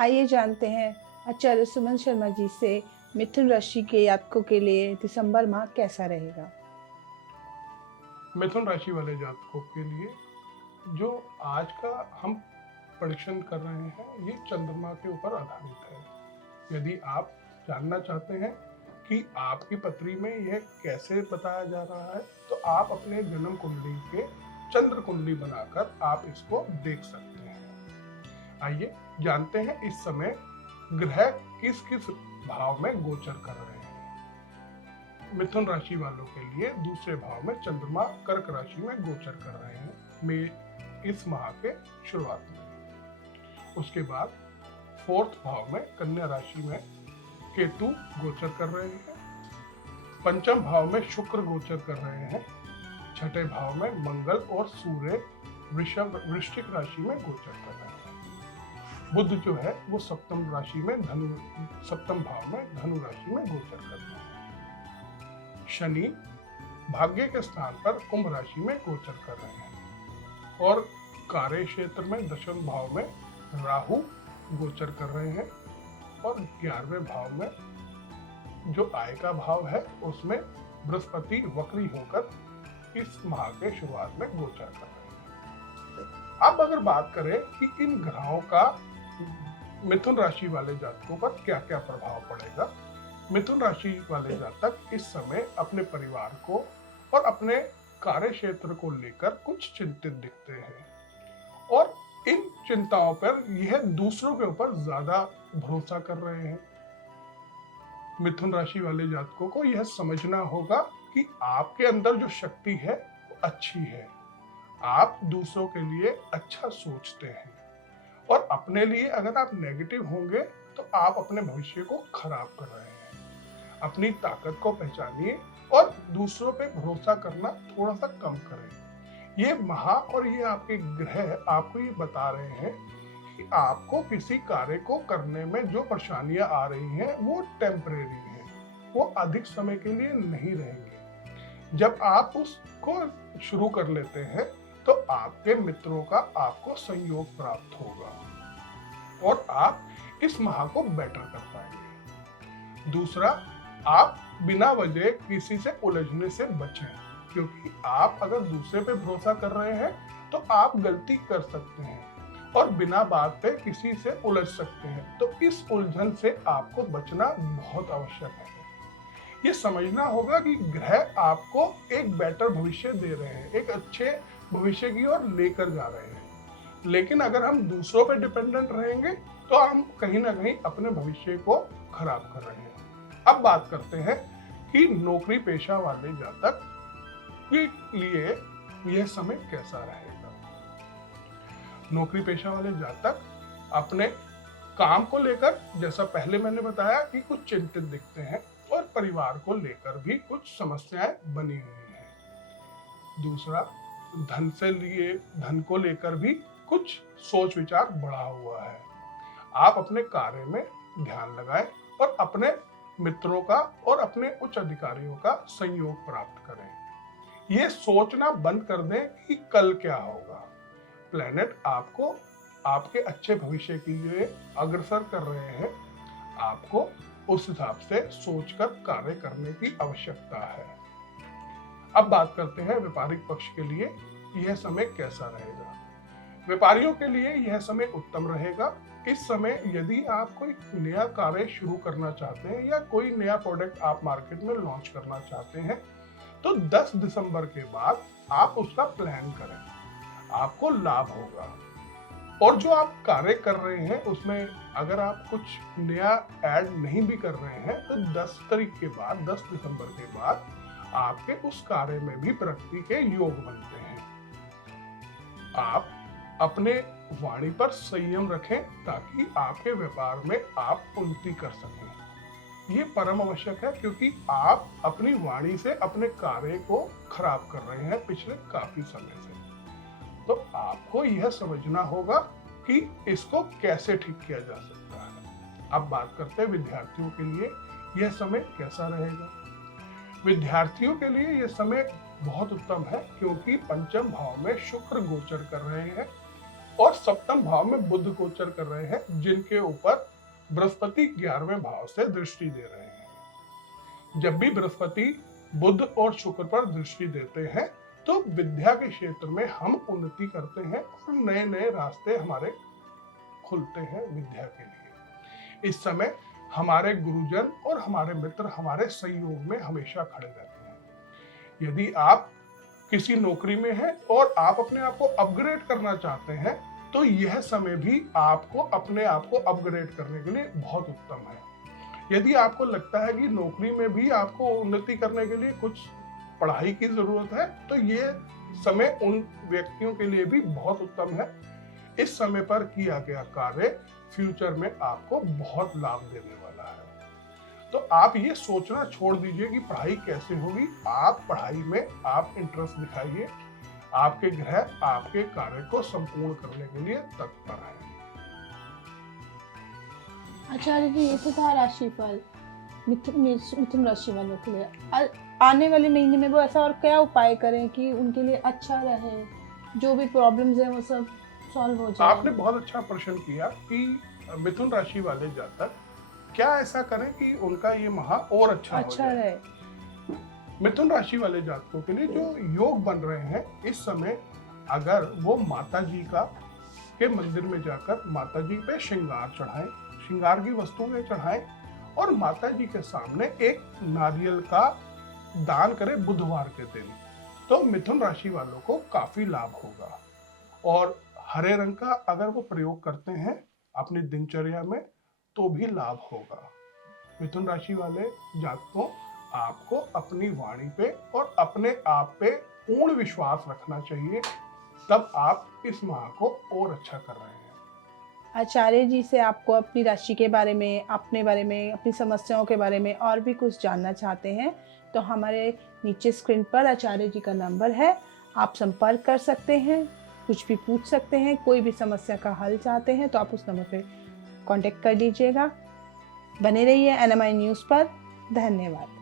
आइए जानते हैं आचार्य सुमन शर्मा जी से मिथुन राशि के जातकों के लिए दिसंबर माह कैसा रहेगा। मिथुन राशि वाले जातकों के लिए जो आज का हम परीक्षण कर रहे हैं ये चंद्रमा के ऊपर आधारित है। यदि आप जानना चाहते हैं कि आपकी पत्री में यह कैसे बताया जा रहा है तो आप अपने जन्म कुंडली के चंद्र कुंडली बनाकर आप इसको देख सकते हैं। आइए जानते हैं इस समय ग्रह किस किस भाव में गोचर कर रहे हैं। मिथुन राशि वालों के लिए दूसरे भाव में चंद्रमा कर्क राशि में गोचर कर रहे हैं इस माह के शुरुआत में। उसके बाद फोर्थ भाव में कन्या राशि में केतु गोचर कर रहे हैं। पंचम भाव में शुक्र गोचर कर रहे हैं। छठे भाव में मंगल और सूर्य वृश्चिक राशि में गोचर कर रहे हैं। बुध जो है वो सप्तम भाव में धनु राशि में गोचर कर रहे हैं। शनि भाग्य के स्थान पर कुंभ राशि में गोचर कर रहे हैं और कार्य क्षेत्र में दशम भाव में राहु गोचर कर रहे हैं और 11वें भाव में जो आय का भाव है उसमें बृहस्पति वक्री होकर इस माह के शुरुआत में गोचर कर रहे हैं। अब अगर बात करें कि इन ग्रहों का मिथुन राशि वाले जातकों पर क्या क्या प्रभाव पड़ेगा। मिथुन राशि वाले जातक इस समय अपने परिवार को और अपने कार्य क्षेत्र को लेकर कुछ चिंतित दिखते हैं और इन चिंताओं पर यह दूसरों के ऊपर ज्यादा भरोसा कर रहे हैं। मिथुन राशि वाले जातकों को यह समझना होगा कि आपके अंदर जो शक्ति है वो अच्छी है। आप दूसरों के लिए अच्छा सोचते हैं और अपने लिए अगर आप नेगेटिव होंगे तो आप अपने भविष्य को खराब कर रहे हैं। अपनी ताकत को पहचानिए और दूसरों पे भरोसा करना थोड़ा सा कम करें। ये महा और ये आपके ग्रह आपको ये बता रहे हैं कि आपको किसी कार्य को करने में जो परेशानियां आ रही हैं वो टेम्परेरी है, वो अधिक समय के लिए नहीं रहेंगे। जब आप उसको शुरू कर लेते हैं तो आपके मित्रों का आपको सहयोग प्राप्त होगा और आप इस माह को बेटर कर पाएंगे। दूसरा, आप बिना वजह किसी से उलझने से बचें, क्योंकि आप अगर दूसरे पे भरोसा कर रहे हैं तो आप गलती कर सकते हैं और बिना बात पे किसी से उलझ सकते हैं। तो इस उलझन से आपको बचना बहुत आवश्यक है। ये समझना होगा कि ग्रह आपको एक बेटर भविष्य दे रहे हैं, एक अच्छे भविष्य की ओर लेकर जा रहे हैं। लेकिन अगर हम दूसरों पे डिपेंडेंट रहेंगे तो हम कहीं ना कहीं अपने भविष्य को खराब कर रहे हैं। अब बात करते हैं कि नौकरी पेशा वाले जातक के लिए यह समय कैसा रहेगा। नौकरी पेशा वाले जातक अपने काम को लेकर, जैसा पहले मैंने बताया, कि कुछ चिंतित दिखते हैं और परिवार को लेकर भी कुछ समस्याएं बनी हुई हैं। दूसरा, धन को लेकर भी कुछ सोच विचार बढ़ा हुआ है। आप अपने कार्य में ध्यान लगाएं और अपने मित्रों का और अपने उच्च अधिकारियों का सहयोग प्राप्त करें। ये सोचना बंद कर दें कि कल क्या होगा। प्लैनेट आपको आपके अच्छे भविष्य के लिए अग्रसर कर रहे हैं। आपको उस हिसाब से सोचकर कार्य करने की आवश्यकता है। अब बात करते हैं व्यापारिक पक्ष के लिए यह समय कैसा रहेगा। व्यापारियों के लिए यह समय उत्तम रहेगा। इस समय यदि आप कोई नया कार्य शुरू करना चाहते हैं या कोई नया प्रोडक्ट आप मार्केट में लॉन्च करना चाहते हैं तो 10 दिसंबर के बाद आप उसका प्लान करें, आपको लाभ होगा। और जो आप कार्य कर रहे हैं उसमें अगर आप कुछ नया ऐड नहीं भी कर रहे हैं तो 10 तारीख के बाद, 10 दिसंबर के बाद आपके उस कार्य में भी प्रगति के योग बनते हैं। आप अपने वाणी पर संयम रखें ताकि आपके व्यापार में आप उन्नति कर सकें। ये परम आवश्यक है क्योंकि आप अपनी वाणी से अपने कार्य को खराब कर रहे हैं पिछले काफी समय से। तो आपको यह समझना होगा कि इसको कैसे ठीक किया जा सकता है। अब बात करते हैं विद्यार्थियों के लिए यह समय कैसा रहेगा। विद्यार्थियों के लिए यह समय बहुत उत्तम है क्योंकि पंचम भाव में शुक्र गोचर कर रहे हैं और सप्तम भाव में बुध गोचर कर रहे हैं, जिनके ऊपर बृहस्पति 11वें भाव से दृष्टि दे रहे हैं। जब भी बृहस्पति बुध और शुक्र पर दृष्टि देते हैं तो विद्या के क्षेत्र में हम उन्नति करते हैं और नए नए रास्ते हमारे खुलते हैं विद्या के लिए। इस समय हमारे गुरुजन और हमारे मित्र हमारे सहयोग में हमेशा खड़े रहते हैं। यदि आप किसी नौकरी में हैं और आप अपने आप को अपग्रेड करना चाहते हैं तो यह समय भी आपको अपने आप को अपग्रेड करने के लिए बहुत उत्तम है। यदि आपको लगता है कि नौकरी में भी आपको उन्नति करने के लिए कुछ पढ़ाई की जरूरत है तो ये समय उन व्यक्तियों के लिए भी बहुत उत्तम है। इस समय पर किया गया कार्य फ्यूचर में आपको बहुत लाभ देने वाला है। तो आप ये सोचना छोड़ दीजिए कि पढ़ाई कैसे होगी। आप पढ़ाई में आप इंटरेस्ट दिखाइए। आपके ग्रह आपके कार्य को संपूर्ण करने के लिए तत्पर हैं। आचार्य जी, ये तो था राशिफल मिथुन राशि वालों के लिए। आने वाले महीने में वो ऐसा और क्या उपाय करें कि उनके लिए अच्छा रहे, जो भी प्रॉब्लम्स हैं वो सब सॉल्व हो जाए। आपने बहुत अच्छा प्रश्न किया कि मिथुन राशि वाले जातक क्या ऐसा करें कि उनका ये माह और अच्छा हो जाए। रहे। मिथुन राशि वाले जातकों के लिए जो योग बन रहे हैं इस समय, अगर वो माता जी के मंदिर में जाकर माता जी पे श्रृंगार चढ़ाएं, श्रृंगार की वस्तुएं चढ़ाएं और माता जी के सामने एक नारियल का दान करें बुधवार के दिन, तो मिथुन राशि वालों को काफी लाभ होगा। और हरे रंग का अगर वो प्रयोग करते हैं अपनी दिनचर्या में तो भी लाभ होगा। मिथुन राशि वाले जातकों, आपको अपनी वाणी पे और अपने आप पे पूर्ण विश्वास रखना चाहिए, तब आप इस माह को और अच्छा कर रहे हैं। आचार्य जी से आपको अपनी राशि के बारे में, अपने बारे में, अपनी समस्याओं के बारे में और भी कुछ जानना चाहते हैं तो हमारे नीचे स्क्रीन पर आचार्य जी का नंबर है, आप संपर्क कर सकते हैं, कुछ भी पूछ सकते हैं, कोई भी समस्या का हल चाहते हैं तो आप उस नंबर पे कांटेक्ट कर लीजिएगा। बने रहिए NMI न्यूज़ पर। धन्यवाद।